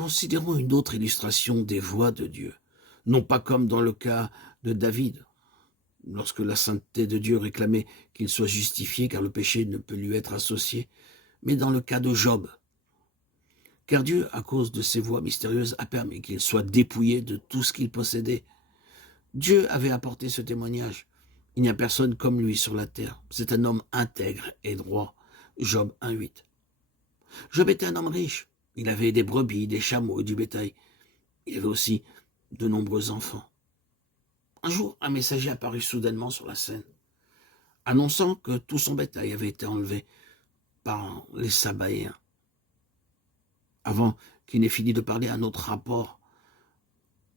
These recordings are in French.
Considérons une autre illustration des voies de Dieu, non pas comme dans le cas de David, lorsque la sainteté de Dieu réclamait qu'il soit justifié car le péché ne peut lui être associé, mais dans le cas de Job. Car Dieu, à cause de ses voies mystérieuses, a permis qu'il soit dépouillé de tout ce qu'il possédait. Dieu avait apporté ce témoignage. Il n'y a personne comme lui sur la terre. C'est un homme intègre et droit. Job 1,8. Job était un homme riche. Il avait des brebis, des chameaux et du bétail. Il avait aussi de nombreux enfants. Un jour, un messager apparut soudainement sur la scène, annonçant que tout son bétail avait été enlevé par les Sabaéens. Avant qu'il n'ait fini de parler, un autre rapport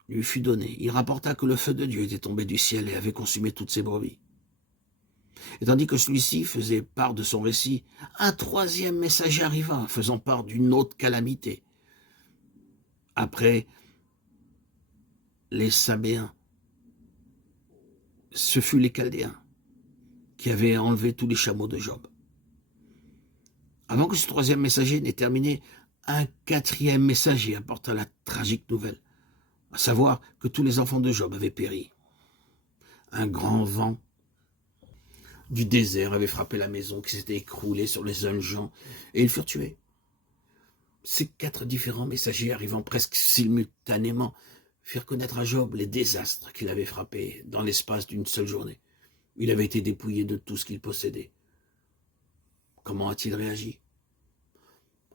lui fut donné. Il rapporta que le feu de Dieu était tombé du ciel et avait consumé toutes ses brebis. Et tandis que celui-ci faisait part de son récit, un troisième messager arriva, faisant part d'une autre calamité. Après les Sabéens, ce fut les Chaldéens qui avaient enlevé tous les chameaux de Job. Avant que ce troisième messager n'ait terminé, un quatrième messager apporta la tragique nouvelle, à savoir que tous les enfants de Job avaient péri. Un grand vent du désert avait frappé la maison qui s'était écroulée sur les jeunes gens et ils furent tués. Ces quatre différents messagers arrivant presque simultanément firent connaître à Job les désastres qu'il avait frappés dans l'espace d'une seule journée. Il avait été dépouillé de tout ce qu'il possédait. Comment a-t-il réagi?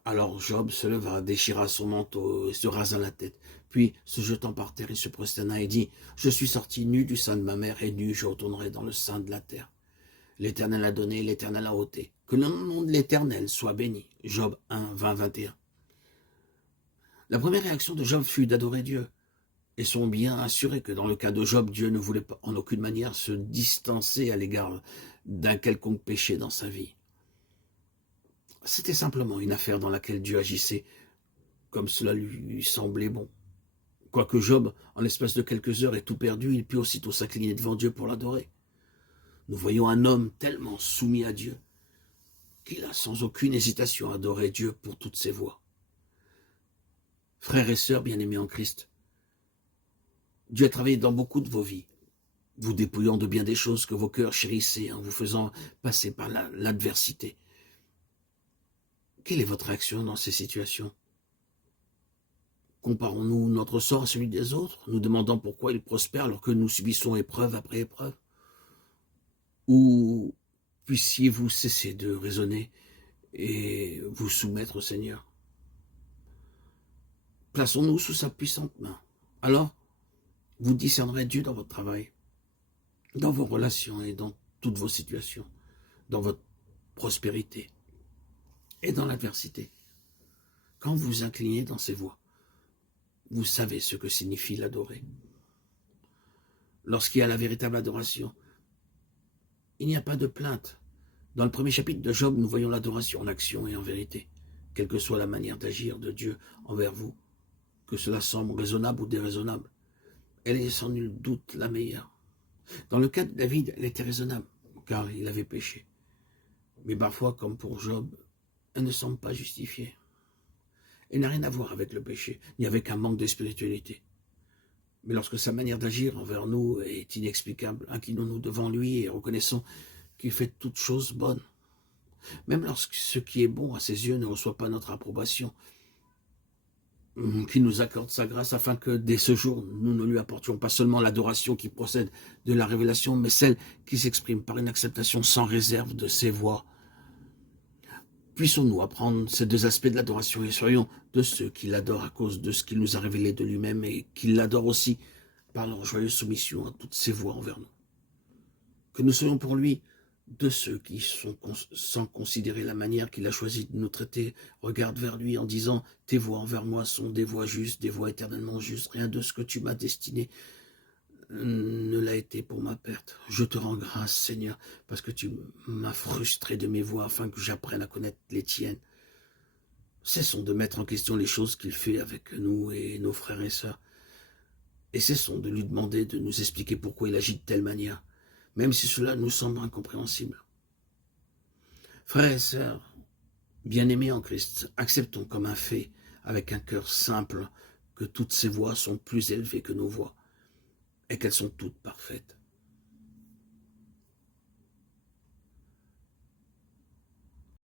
Alors Job se leva, déchira son manteau et se rasa la tête. Puis, se jetant par terre, il se prosterna et dit, « Je suis sorti nu du sein de ma mère et nu je retournerai dans le sein de la terre. L'Éternel a donné, l'Éternel a ôté. Que le nom de l'Éternel soit béni. » Job 1, 20, 21. La première réaction de Job fut d'adorer Dieu. Et sont bien assurés que dans le cas de Job, Dieu ne voulait pas en aucune manière se distancer à l'égard d'un quelconque péché dans sa vie. C'était simplement une affaire dans laquelle Dieu agissait comme cela lui semblait bon. Quoique Job, en l'espace de quelques heures, ait tout perdu, il put aussitôt s'incliner devant Dieu pour l'adorer. Nous voyons un homme tellement soumis à Dieu qu'il a sans aucune hésitation adoré Dieu pour toutes ses voies. Frères et sœurs bien-aimés en Christ, Dieu a travaillé dans beaucoup de vos vies, vous dépouillant de bien des choses que vos cœurs chérissaient en vous faisant passer par l'adversité. Quelle est votre réaction dans ces situations? Comparons-nous notre sort à celui des autres, nous demandant pourquoi ils prospèrent alors que nous subissons épreuve après épreuve? Ou puissiez-vous cesser de raisonner et vous soumettre au Seigneur? Plaçons-nous sous sa puissante main. Alors, vous discernerez Dieu dans votre travail, dans vos relations et dans toutes vos situations, dans votre prospérité et dans l'adversité. Quand vous vous inclinez dans ses voies, vous savez ce que signifie l'adorer. Lorsqu'il y a la véritable adoration, il n'y a pas de plainte. Dans le premier chapitre de Job, nous voyons l'adoration en action et en vérité, quelle que soit la manière d'agir de Dieu envers vous, que cela semble raisonnable ou déraisonnable. Elle est sans nul doute la meilleure. Dans le cas de David, elle était raisonnable, car il avait péché. Mais parfois, comme pour Job, elle ne semble pas justifiée. Elle n'a rien à voir avec le péché, ni avec un manque de spiritualité. Mais lorsque sa manière d'agir envers nous est inexplicable, inclinons-nous devant lui et reconnaissons qu'il fait toutes choses bonnes. Même lorsque ce qui est bon à ses yeux ne reçoit pas notre approbation, qu'il nous accorde sa grâce afin que dès ce jour, nous ne lui apportions pas seulement l'adoration qui procède de la révélation, mais celle qui s'exprime par une acceptation sans réserve de ses voies. Puissons-nous apprendre ces deux aspects de l'adoration et soyons de ceux qui l'adorent à cause de ce qu'il nous a révélé de lui-même et qui l'adorent aussi par leur joyeuse soumission à toutes ses voies envers nous. Que nous soyons pour lui de ceux qui, sans considérer la manière qu'il a choisi de nous traiter, regardent vers lui en disant « Tes voies envers moi sont des voies justes, des voies éternellement justes, rien de ce que tu m'as destiné ne l'a été pour ma perte. Je te rends grâce, Seigneur, parce que tu m'as frustré de mes voies afin que j'apprenne à connaître les tiennes. » Cessons de mettre en question les choses qu'il fait avec nous et nos frères et sœurs. Et cessons de lui demander de nous expliquer pourquoi il agit de telle manière, même si cela nous semble incompréhensible. Frères et sœurs, bien-aimés en Christ, acceptons comme un fait, avec un cœur simple, que toutes ces voix sont plus élevées que nos voix, et qu'elles sont toutes parfaites.